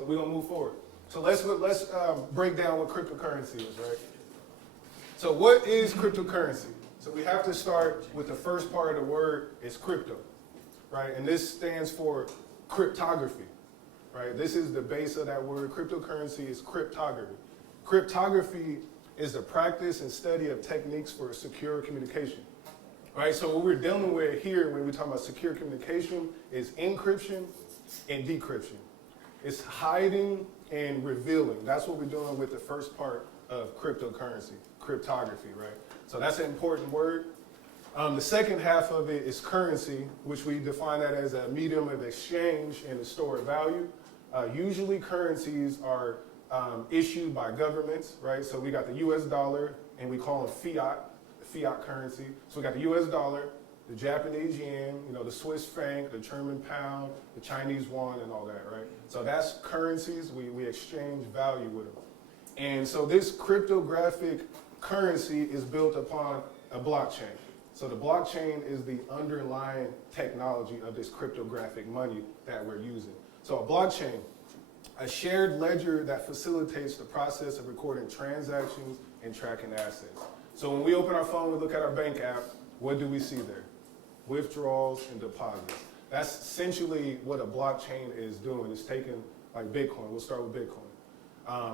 So we're gonna move forward. So let's break down what cryptocurrency is, right? So what is cryptocurrency? So we have to start with the first part of the word is crypto, right? And this stands for cryptography, right? This is the base of that word. Cryptocurrency is cryptography. Cryptography is the practice and study of techniques for secure communication, right? So what we're dealing with here when we talk about secure communication is encryption and decryption. It's hiding and revealing. That's what we're doing with the first part of cryptocurrency, cryptography, right? So that's an important word. The second half of it is currency, which we define that as a medium of exchange and a store of value. Usually currencies are issued by governments, right? So we got the US dollar, and we call them fiat currency. So we got the US dollar, the Japanese yen, the Swiss franc, the German pound, the Chinese yuan, and all that, right? So that's currencies. We exchange value with them. And so this cryptographic currency is built upon a blockchain. So the blockchain is the underlying technology of this cryptographic money that we're using. So a blockchain, a shared ledger that facilitates the process of recording transactions and tracking assets. So when we open our phone, we look at our bank app, what do we see there? Withdrawals and deposits. That's essentially what a blockchain is doing. It's taking, like Bitcoin, we'll start with Bitcoin.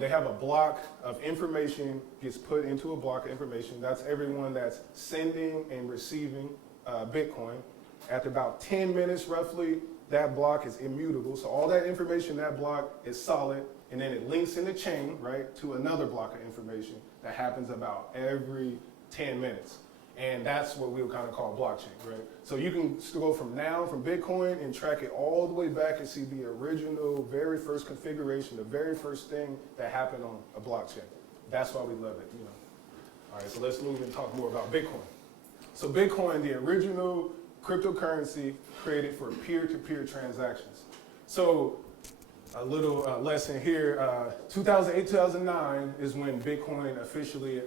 They have a block of information, gets put into a block of information. That's everyone that's sending and receiving Bitcoin. After about 10 minutes roughly, that block is immutable. So all that information, that block is solid, and then it links in the chain, right, to another block of information that happens about every 10 minutes. And that's what we would kind of call blockchain, right? So you can go from Bitcoin and track it all the way back and see the original, very first configuration, the very first thing that happened on a blockchain. That's why we love it, All right, so let's move and talk more about Bitcoin. So Bitcoin, the original cryptocurrency created for peer-to-peer transactions. So a little lesson here, 2008, 2009 is when Bitcoin officially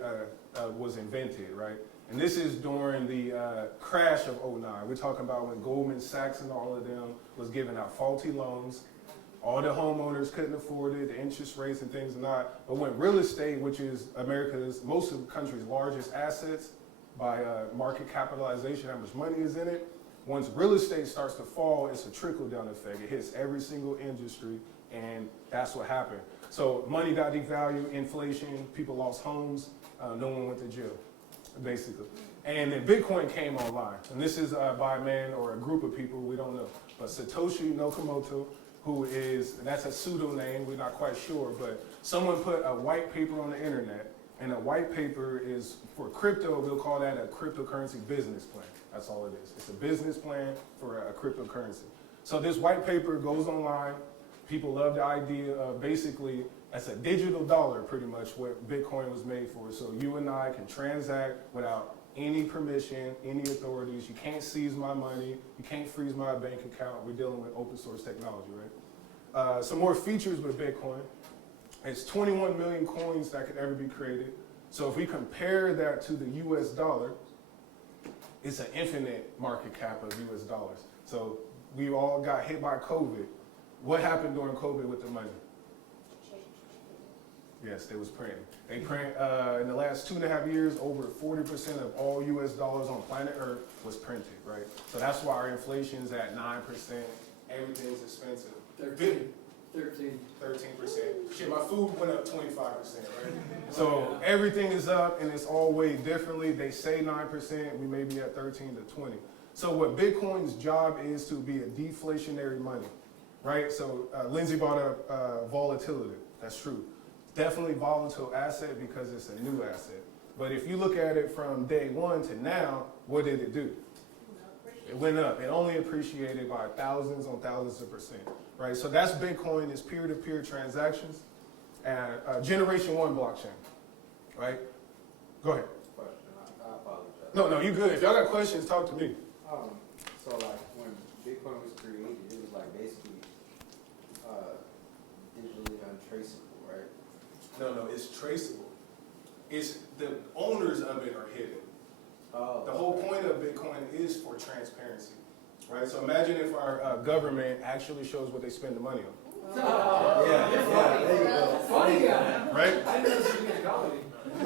was invented, right? And this is during the crash of 2009. We're talking about when Goldman Sachs and all of them was giving out faulty loans. All the homeowners couldn't afford it, the interest rates and things not. But when real estate, which is most of the country's largest assets by market capitalization, how much money is in it, once real estate starts to fall, it's a trickle-down effect. It hits every single industry, and that's what happened. So money got devalued, inflation, people lost homes, no one went to jail, basically. And then Bitcoin came online. And this is by a man or a group of people, we don't know. But Satoshi Nakamoto, that's a pseudonym, we're not quite sure, but someone put a white paper on the internet, and a white paper is, for crypto, we'll call that a cryptocurrency business plan. That's all it is. It's a business plan for a cryptocurrency. So this white paper goes online. People love the idea of basically, that's a digital dollar pretty much what Bitcoin was made for. So you and I can transact without any permission, any authorities. You can't seize my money. You can't freeze my bank account. We're dealing with open source technology, right? Some more features with Bitcoin. It's 21 million coins that could ever be created. So if we compare that to the US dollar, it's an infinite market cap of US dollars. So we all got hit by COVID. What happened during COVID with the money? Yes, they was printing. They print, in the last 2.5 years, over 40% of all US dollars on planet Earth was printed, right? So that's why our inflation's at 9%. Everything's expensive. 13%. Shit, my food went up 25%, right? So everything is up and it's all weighed differently. They say 9%, we may be at 13 to 20. So what Bitcoin's job is to be a deflationary money, right? So Lindsay brought up volatility. That's true. Definitely volatile asset because it's a new asset. But if you look at it from day one to now, what did it do? It went up. It only appreciated by thousands on thousands of percent, right? So that's Bitcoin, is peer-to-peer transactions, and Generation 1 blockchain, right? Go ahead. Question. I apologize. No, you good. If y'all got questions, talk to me. So like when Bitcoin was created, it was like basically digitally untraceable, right? No, it's traceable. It's the owners of it are hidden. The whole point of Bitcoin is for transparency, right? So imagine if our government actually shows what they spend the money on.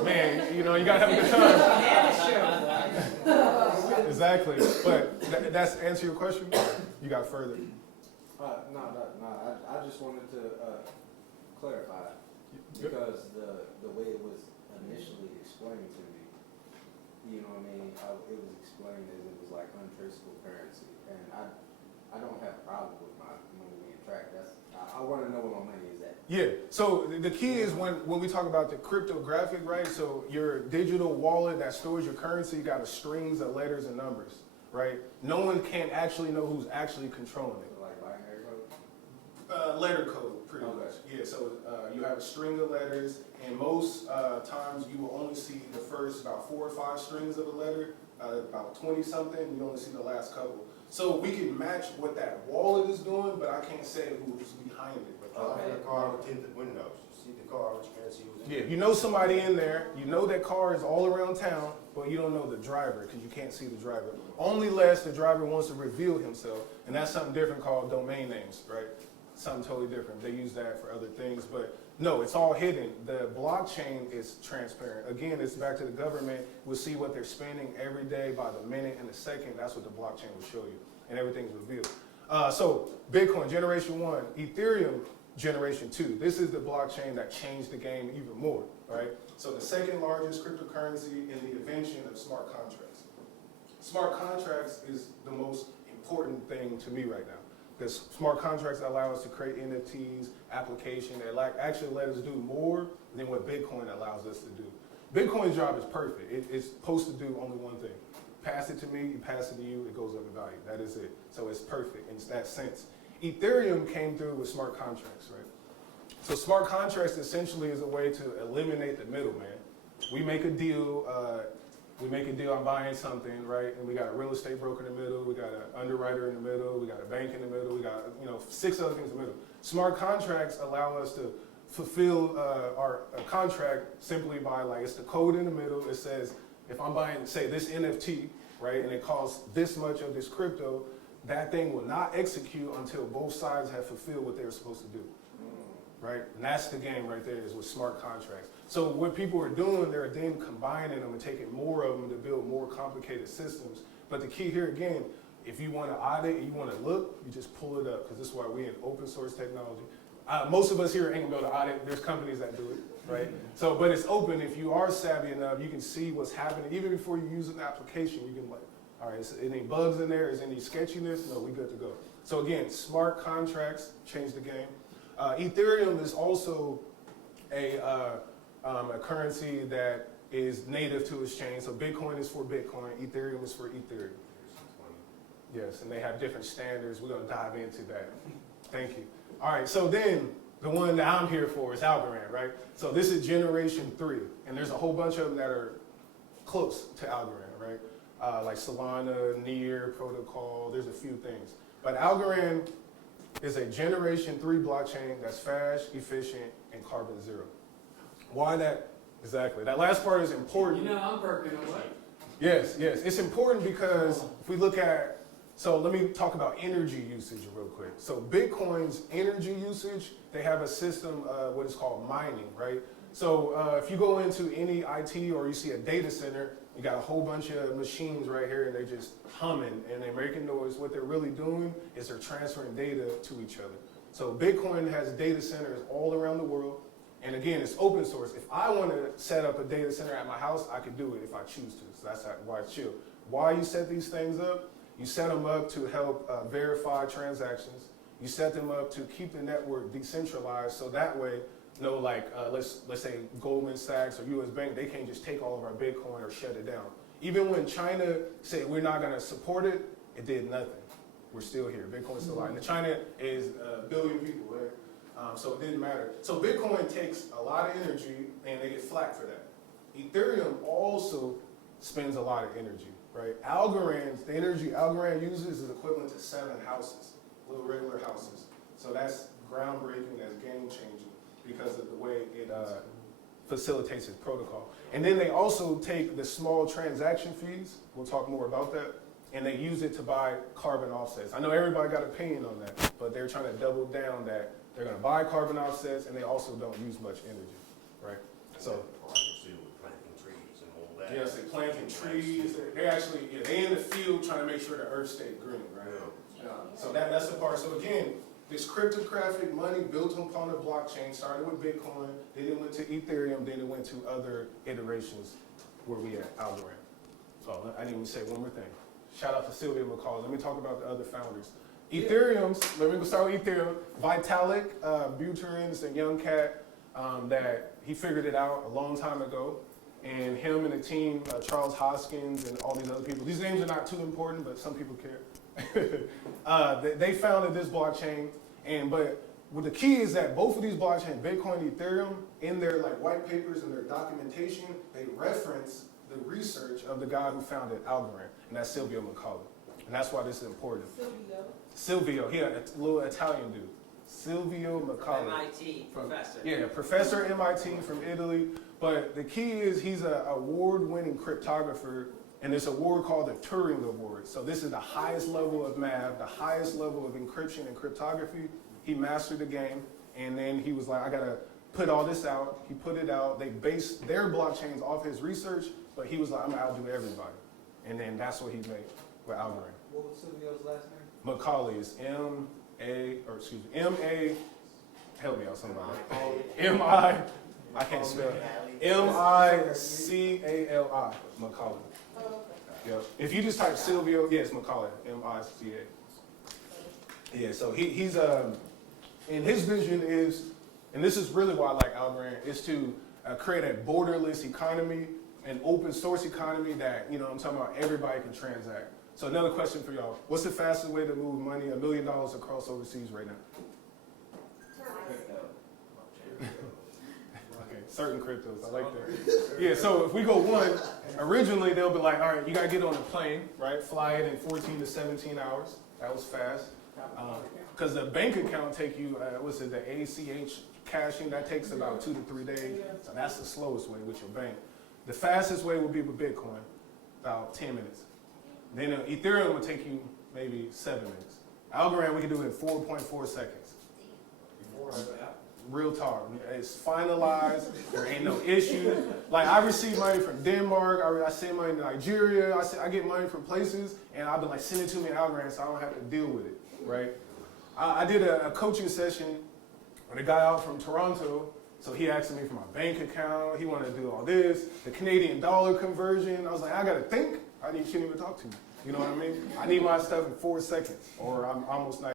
Man, you know, you gotta have a good time. Exactly. But that's answer your question. You got further. No. I just wanted to clarify because the way it was initially explained to me, you know what I mean? It was explained as it was like untraceable currency, and I don't have a problem with my money being tracked. I want to know where my money is at. Yeah, so the key is when we talk about the cryptographic, right? So your digital wallet that stores your currency got a strings of letters and numbers, right? No one can actually know who's actually controlling it. So like binary code? Letter code, pretty Okay. much. Yeah, so you have a string of letters, and most times you will only see the first about 4 or 5 strings of a letter, about 20 something, you only see the last couple. So we can match what that wallet is doing, but I can't say who's behind it. Okay. A car with tinted windows. You see the car, but you can't see who's in Yeah, it. you know somebody in there, you know that car is all around town, but you don't know the driver because you can't see the driver. Only less the driver wants to reveal himself, and that's something different called domain names, right? Something totally different. They use that for other things, but no, it's all hidden. The blockchain is transparent. Again, it's back to the government. We'll see what they're spending every day by the minute and the second. That's what the blockchain will show you, and everything's revealed. So Bitcoin, generation 1, Ethereum, generation 2. This is the blockchain that changed the game even more, right? So the second largest cryptocurrency in the invention of smart contracts. Smart contracts is the most important thing to me right now. Because smart contracts allow us to create NFTs, application that actually let us do more than what Bitcoin allows us to do. Bitcoin's job is perfect. It's supposed to do only one thing. Pass it to me, you pass it to you, it goes up in value. That is it. So it's perfect in that sense. Ethereum came through with smart contracts, right? So smart contracts essentially is a way to eliminate the middleman. We make a deal, I'm buying something, right? And we got a real estate broker in the middle, we got an underwriter in the middle, we got a bank in the middle, we got 6 other things in the middle. Smart contracts allow us to fulfill our contract simply by it's the code in the middle. It says, if I'm buying, say, this NFT, right, and it costs this much of this crypto, that thing will not execute until both sides have fulfilled what they were supposed to do, right? And that's the game right there is with smart contracts. So what people are doing, they're then combining them and taking more of them to build more complicated systems. But the key here again, if you want to audit, you want to look, you just pull it up because this is why we in open source technology. Most of us here ain't gonna be able to audit. There's companies that do it, right? So, but it's open. If you are savvy enough, you can see what's happening. Even before you use an application, you can all right, is any bugs in there? Is any sketchiness? No, we good to go. So again, smart contracts change the game. Ethereum is also a currency that is native to its chain. So Bitcoin is for Bitcoin, Ethereum is for Ethereum. Yes, and they have different standards. We're gonna dive into that. Thank you. All right, so then the one that I'm here for is Algorand, right? So this is generation 3, and there's a whole bunch of them that are close to Algorand, right? Like Solana, Near, Protocol, there's a few things. But Algorand is a generation 3 blockchain that's fast, efficient, and carbon zero. Why that? Exactly. That last part is important. You know, I'm perking away. Yes. It's important because if we look at, so let me talk about energy usage real quick. So Bitcoin's energy usage, they have a system, what is called mining, right? So if you go into any IT or you see a data center, you got a whole bunch of machines right here and they're just humming and they're making noise. What they're really doing is they're transferring data to each other. So Bitcoin has data centers all around the world. And again, it's open source. If I want to set up a data center at my house, I could do it if I choose to. So that's why it's chill. Why you set these things up? You set them up to help verify transactions. You set them up to keep the network decentralized so that way, let's say Goldman Sachs or US Bank, they can't just take all of our Bitcoin or shut it down. Even when China said we're not going to support it, it did nothing. We're still here. Bitcoin's still alive. And China is a billion people, right? So it didn't matter. So Bitcoin takes a lot of energy and they get flack for that. Ethereum also spends a lot of energy, right? Algorand, the energy Algorand uses is equivalent to 7 houses, little regular houses. So that's groundbreaking, that's game changing because of the way it facilitates its protocol. And then they also take the small transaction fees, we'll talk more about that, and they use it to buy carbon offsets. I know everybody got an opinion on that, but they're trying to double down that they're going to buy carbon offsets and they also don't use much energy, right? So. Planting trees and all that. Yeah, so planting trees. They actually, they in the field trying to make sure the earth stayed green, right? So that's the part. So again, this cryptographic money built upon the blockchain started with Bitcoin, then it went to Ethereum, then it went to other iterations where we at Algorand. Oh, I didn't even say one more thing. Shout out to Sylvia McCall. Let me talk about the other founders. Ethereum's, let me start with Ethereum. Vitalik Buterin's a young cat that he figured it out a long time ago. And him and the team, Charles Hoskins and all these other people, these names are not too important, but some people care. They founded this blockchain, but what the key is that both of these blockchains, Bitcoin and Ethereum, in their like white papers and their documentation, they reference the research of the guy who founded Algorand, and that's Silvio McCauley. And that's why this is important. Silvio, he a little Italian dude. Silvio McCauley. MIT professor. Yeah, professor at MIT from Italy. But the key is he's an award-winning cryptographer, and this award called the Turing Award. So this is the highest level of math, the highest level of encryption and cryptography. He mastered the game, and then he was like, I gotta put all this out. He put it out. They based their blockchains off his research, but he was like, I'm gonna outdo everybody. And then that's what he made with Algorand. What was Silvio's last name? Macaulay is M-A, help me out somebody. M-I, I can't spell it. M-I-C-A-L-I, Macaulay. Oh, okay. Yep. If you just type Silvio, yes, Macaulay, M-I-C-A. Yeah, so he's, and his vision is, and this is really why I like Algorand, is to create a borderless economy, an open source economy that, you know, I'm talking about everybody can transact. So another question for y'all. What's the fastest way to move money, $1 million across overseas right now? Okay, certain cryptos, I like that. Yeah, so if we go one, originally they'll be like, all right, you gotta get on a plane, right? Fly it in 14 to 17 hours. That was fast. Because the bank account take you, what's it, the ACH cashing, that takes about 2 to 3 days. So that's the slowest way with your bank. The fastest way would be with Bitcoin, about 10 minutes. Then Ethereum would take you maybe 7 minutes. Algorand, we can do it in 4.4 seconds. Real talk. It's finalized. There ain't no issue. Like, I receive money from Denmark. I send money to Nigeria. I get money from places, and I've been like, send it to me in Algorand so I don't have to deal with it, right? I did a coaching session with a guy out from Toronto. So he asked me for my bank account. He wanted to do all this, the Canadian dollar conversion. I was like, I got to think. You shouldn't even talk to me. You know what I mean? I need my stuff in 4 seconds, or I'm almost not.